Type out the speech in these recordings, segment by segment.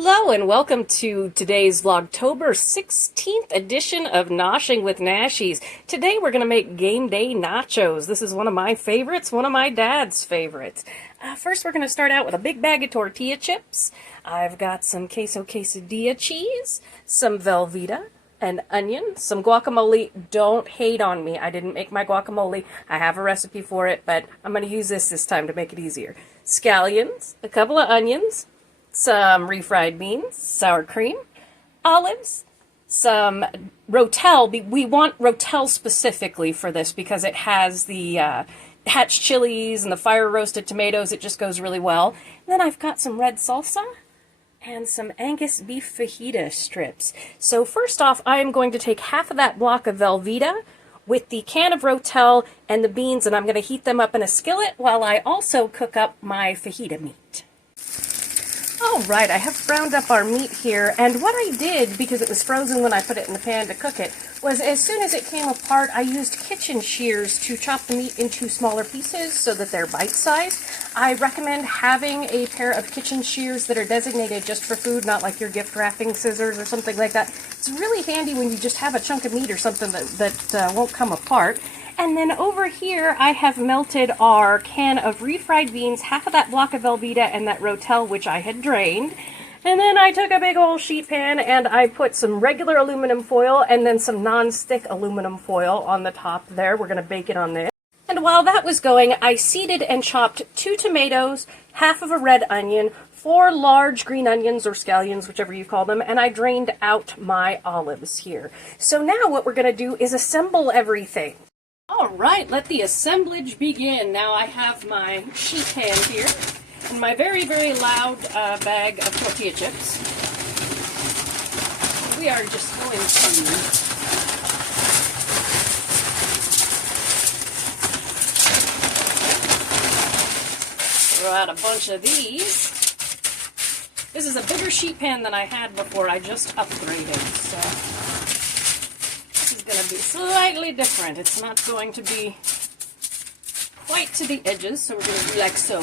Hello and welcome to today's Vlogtober 16th edition of Noshing with Nashies. Today we're going to make game day nachos. This is one of my favorites, one of my dad's favorites. First we're going to start out with a big bag of tortilla chips. I've got some queso quesadilla cheese, some Velveeta, an onion, some guacamole. Don't hate on me. I didn't make my guacamole. I have a recipe for it, but I'm going to use this time to make it easier. Scallions, a couple of onions, some refried beans, sour cream, olives, some rotel. We want rotel specifically for this because it has the hatch chilies and the fire roasted tomatoes. It just goes really well. And then I've got some red salsa and some Angus beef fajita strips. So first off, I am going to take half of that block of Velveeta with the can of rotel and the beans, and I'm going to heat them up in a skillet while I also cook up my fajita meat. Alright, I have browned up our meat here, and what I did, because it was frozen when I put it in the pan to cook it, was as soon as it came apart, I used kitchen shears to chop the meat into smaller pieces so that they're bite-sized. I recommend having a pair of kitchen shears that are designated just for food, not like your gift wrapping scissors or something like that. It's really handy when you just have a chunk of meat or something that won't come apart. And then over here, I have melted our can of refried beans, half of that block of Velveeta and that rotel, which I had drained. And then I took a big old sheet pan and I put some regular aluminum foil and then some non-stick aluminum foil on the top there. We're going to bake it on this. And while that was going, I seeded and chopped 2 tomatoes, half of a red onion, 4 large green onions or scallions, whichever you call them, and I drained out my olives here. So now what we're going to do is assemble everything. Alright, let the assemblage begin. Now I have my sheet pan here and my very, very loud bag of tortilla chips. We are just going to throw out a bunch of these. This is a bigger sheet pan than I had before. I just upgraded, so going to be slightly different. It's not going to be quite to the edges, so we're going to do like so.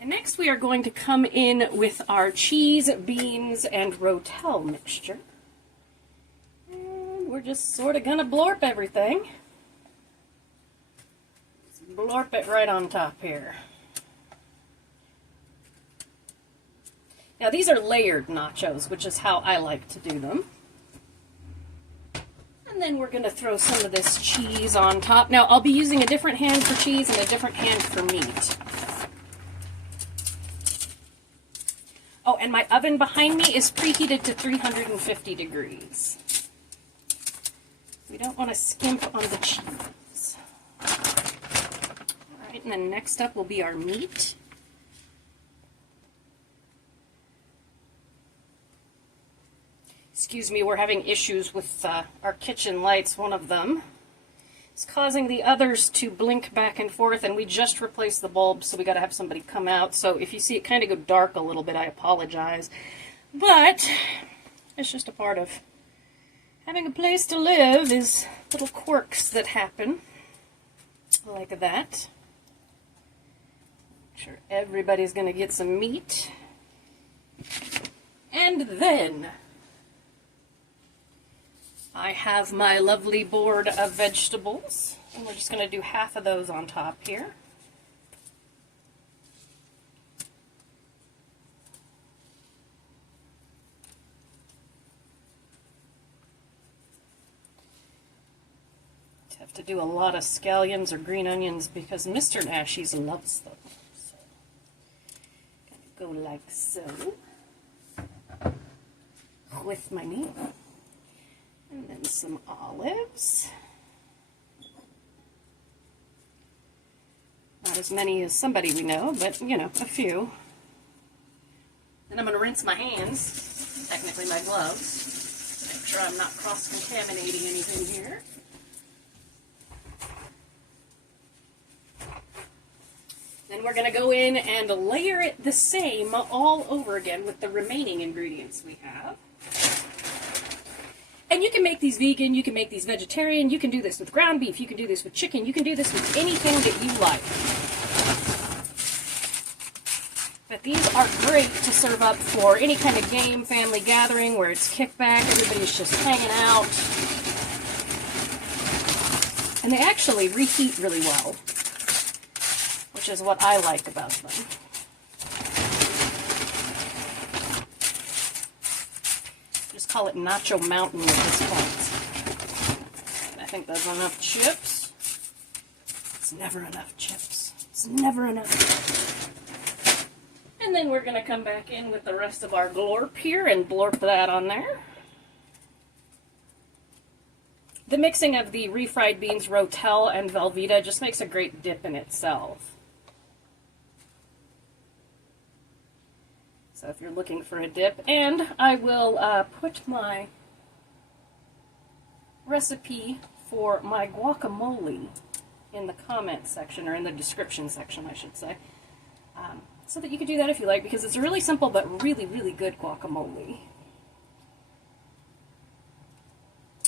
And next we are going to come in with our cheese, beans, and rotel mixture. And we're just sort of going to blorp everything. Just blorp it right on top here. Now these are layered nachos, which is how I like to do them. And then we're going to throw some of this cheese on top. Now I'll be using a different hand for cheese and a different hand for meat. Oh, and my oven behind me is preheated to 350 degrees. We don't want to skimp on the cheese. Alright, and then next up will be our meat. Excuse me, we're having issues with our kitchen lights. One of them is causing the others to blink back and forth, and we just replaced the bulb, so we got to have somebody come out. So if you see it kind of go dark a little bit, I apologize. But it's just a part of having a place to live, is little quirks that happen like that. Make sure everybody's going to get some meat. And then I have my lovely board of vegetables, and we're just going to do half of those on top here. Have to do a lot of scallions or green onions because Mr. Nashies loves them. So, gonna go like so with my meat. And then some olives. Not as many as somebody we know, but, you know, a few. Then I'm going to rinse my hands, technically my gloves, to make sure I'm not cross-contaminating anything here. Then we're going to go in and layer it the same all over again with the remaining ingredients we have. And you can make these vegan, you can make these vegetarian, you can do this with ground beef, you can do this with chicken, you can do this with anything that you like. But these are great to serve up for any kind of game, family gathering where it's kickback, everybody's just hanging out. And they actually reheat really well, which is what I like about them. Just call it Nacho Mountain at this point. I think there's enough chips. It's never enough chips. It's never enough. And then we're going to come back in with the rest of our glorp here and blorp that on there. The mixing of the refried beans, Rotel and Velveeta, just makes a great dip in itself. So if you're looking for a dip, and I will put my recipe for my guacamole in the comment section, or in the description section, I should say. So that you can do that if you like, because it's a really simple but really, really good guacamole.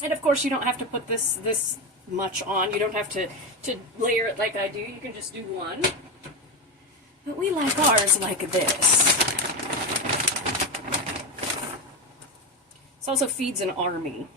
And of course you don't have to put this much on. You don't have to layer it like I do. You can just do one. But we like ours like this. This also feeds an army.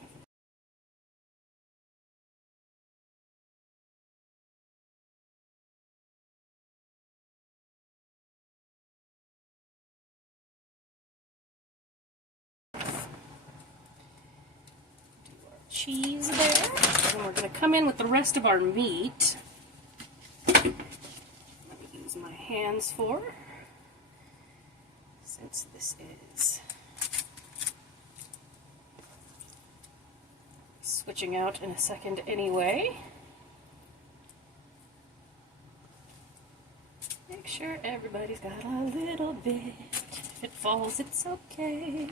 Cheese there, and we're going to come in with the rest of our meat. Let me use my hands for, since this is switching out in a second anyway. Make sure everybody's got a little bit. If it falls, it's okay.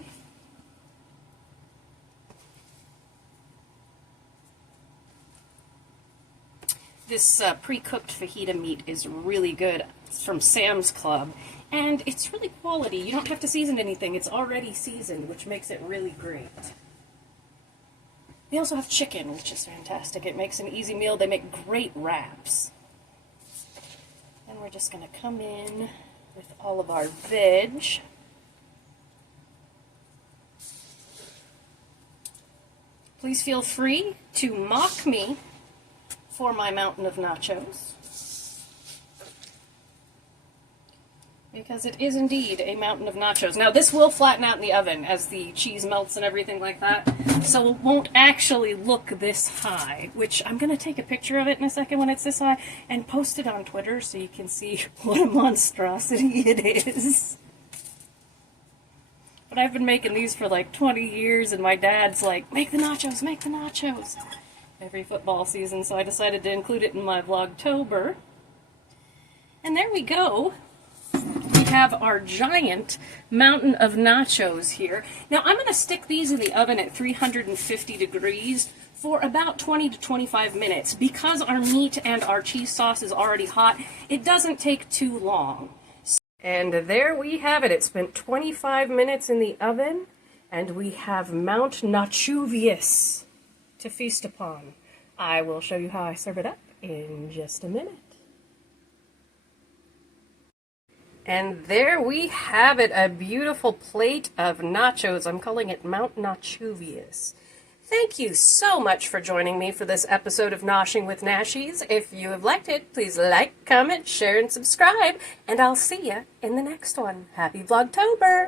This pre-cooked fajita meat is really good. It's from Sam's Club, and it's really quality. You don't have to season anything. It's already seasoned, which makes it really great. They also have chicken, which is fantastic. It makes an easy meal. They make great wraps. And we're just going to come in with all of our veg. Please feel free to mock me for my mountain of nachos, because it is indeed a mountain of nachos. Now this will flatten out in the oven as the cheese melts and everything like that, so it won't actually look this high, which I'm going to take a picture of it in a second when it's this high and post it on Twitter so you can see what a monstrosity it is. But I've been making these for like 20 years, and my dad's like, make the nachos, every football season, so I decided to include it in my Vlogtober. And there we go. We have our giant mountain of nachos here. Now I'm going to stick these in the oven at 350 degrees for about 20 to 25 minutes. Because our meat and our cheese sauce is already hot, it doesn't take too long. And there we have it. It spent 25 minutes in the oven, and we have Mount Nachuvius to feast upon. I will show you how I serve it up in just a minute. And there we have it, a beautiful plate of nachos. I'm calling it Mount Nachuvius. Thank you so much for joining me for this episode of Noshing with Nashies. If you have liked it, please like, comment, share, and subscribe, and I'll see you in the next one. Happy Vlogtober!